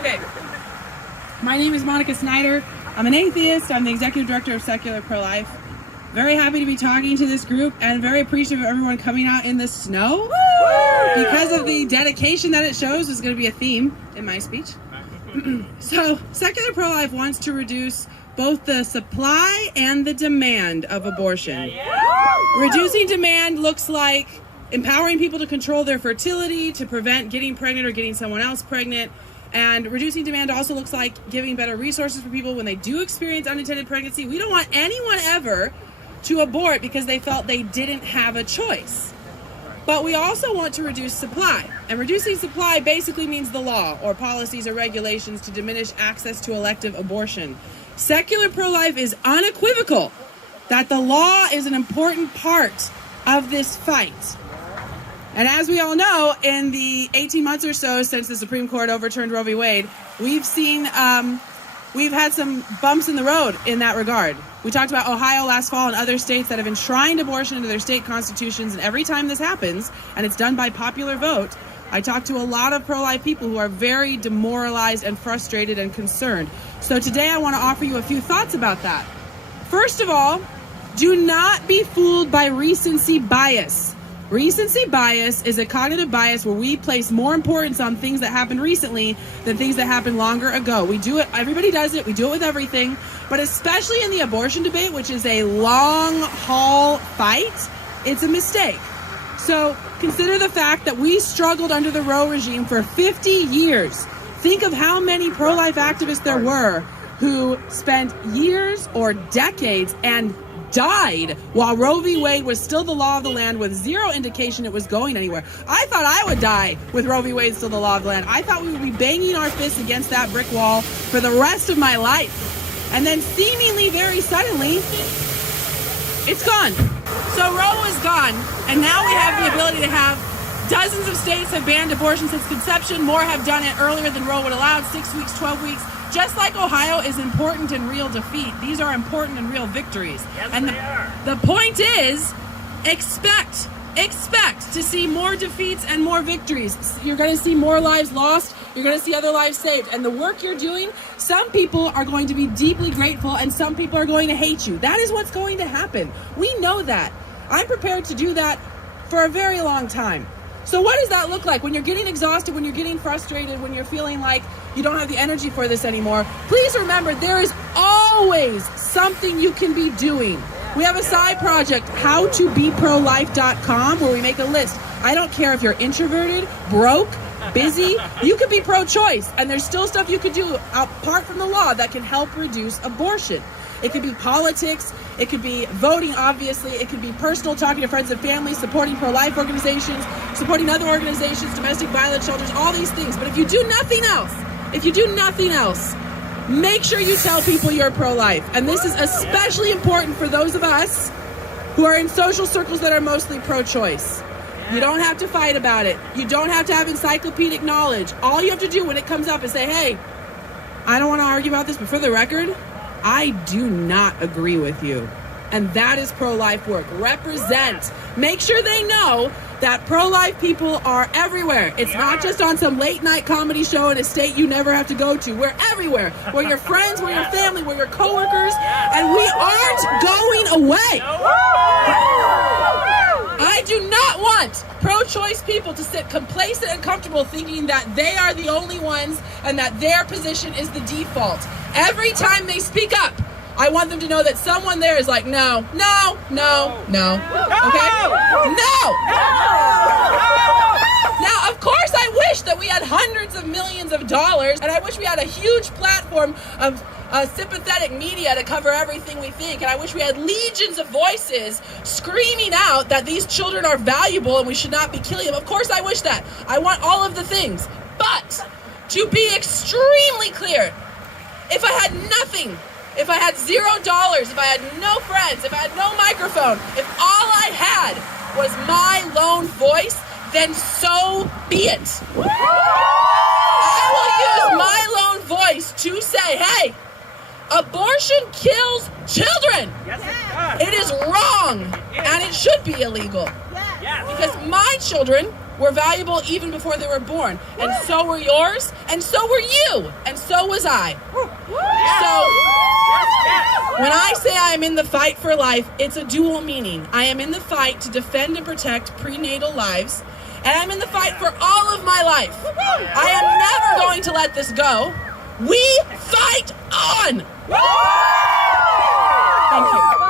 Okay. My name is Monica Snyder. I'm an atheist. I'm the executive director of Secular Pro-Life. Very happy to be talking to this group and very appreciative of everyone coming out in the snow. Woo! Because of the dedication that it shows is going to be a theme in my speech. So, Secular Pro-Life wants to reduce both the supply and the demand of abortion. Reducing demand looks like empowering people to control their fertility, to prevent getting pregnant or getting someone else pregnant. And reducing demand also looks like giving better resources for people when they do experience unintended pregnancy. We don't want anyone ever to abort because they felt they didn't have a choice. But we also want to reduce supply. And reducing supply basically means the law or policies or regulations to diminish access to elective abortion. Secular pro-life is unequivocal that the law is an important part of this fight. And as we all know, in the 18 months or so since the Supreme Court overturned Roe v. Wade, we've had some bumps in the road in that regard. We talked about Ohio last fall and other states that have enshrined abortion into their state constitutions, and every time this happens, and it's done by popular vote, I talk to a lot of pro-life people who are very demoralized and frustrated and concerned. So today I want to offer you a few thoughts about that. First of all, do not be fooled by recency bias. Recency bias is a cognitive bias where we place more importance on things that happened recently than things that happened longer ago. We do it, everybody does it, we do it with everything, but especially in the abortion debate, which is a long haul fight, it's a mistake. So consider the fact that we struggled under the Roe regime for 50 years. Think of how many pro-life activists there were who spent years or decades and died while Roe v. Wade was still the law of the land with zero indication it was going anywhere. I thought I would die with Roe v. Wade still the law of the land. I thought we would be banging our fists against that brick wall for the rest of my life. And then seemingly very suddenly, it's gone. So Roe is gone, and now we have the ability to have dozens of states have banned abortion since conception. More have done it earlier than Roe would allow, 6 weeks, 12 weeks. Just like Ohio is important in real defeat, these are important in real victories. Yes, and the point is, expect to see more defeats and more victories. You're going to see more lives lost. You're going to see other lives saved. And the work you're doing, some people are going to be deeply grateful and some people are going to hate you. That is what's going to happen. We know that. I'm prepared to do that for a very long time. So what does that look like when you're getting exhausted, when you're getting frustrated, when you're feeling like you don't have the energy for this anymore? Please remember, there is always something you can be doing. We have a side project, howtobeprolife.com, where we make a list. I don't care if you're introverted, broke, busy, you could be pro-choice, and there's still stuff you could do apart from the law that can help reduce abortion. It could be politics, it could be voting, obviously, it could be personal, talking to friends and family, supporting pro-life organizations, supporting other organizations, domestic violence shelters, all these things. But if you do nothing else, make sure you tell people you're pro-life. And this is especially important for those of us who are in social circles that are mostly pro-choice. You don't have to fight about it. You don't have to have encyclopedic knowledge. All you have to do when it comes up is say, hey, I don't want to argue about this, but for the record, I do not agree with you. And that is pro-life work. Represent. Make sure they know that pro-life people are everywhere. It's not just on some late night comedy show in a state you never have to go to. We're everywhere. We're your friends, we're your family, we're your coworkers, and we aren't going away. I do not want pro-choice people to sit complacent and comfortable thinking that they are the only ones and that their position is the default. Every time they speak up, I want them to know that someone there is like, no. Okay? No! Now, of course, I wish that we had hundreds of millions of dollars, and I wish we had a huge platform of sympathetic media to cover everything we think, and I wish we had legions of voices screaming out that these children are valuable and we should not be killing them. Of course, I wish that. I want all of the things. But to be extremely clear, if I had nothing, if I had $0, if I had no friends, if I had no microphone, if all I had was my lone voice, then so be it. I will use my lone voice to say, hey, abortion kills children. Yes, it does. It is wrong, and it should be illegal. Yes. Because my children were valuable even before they were born. And so were yours, and so were you, and so was I. So when I say I am in the fight for life, it's a dual meaning. I am in the fight to defend and protect prenatal lives, and I'm in the fight for all of my life. I am never going to let this go. We fight on! Thank you.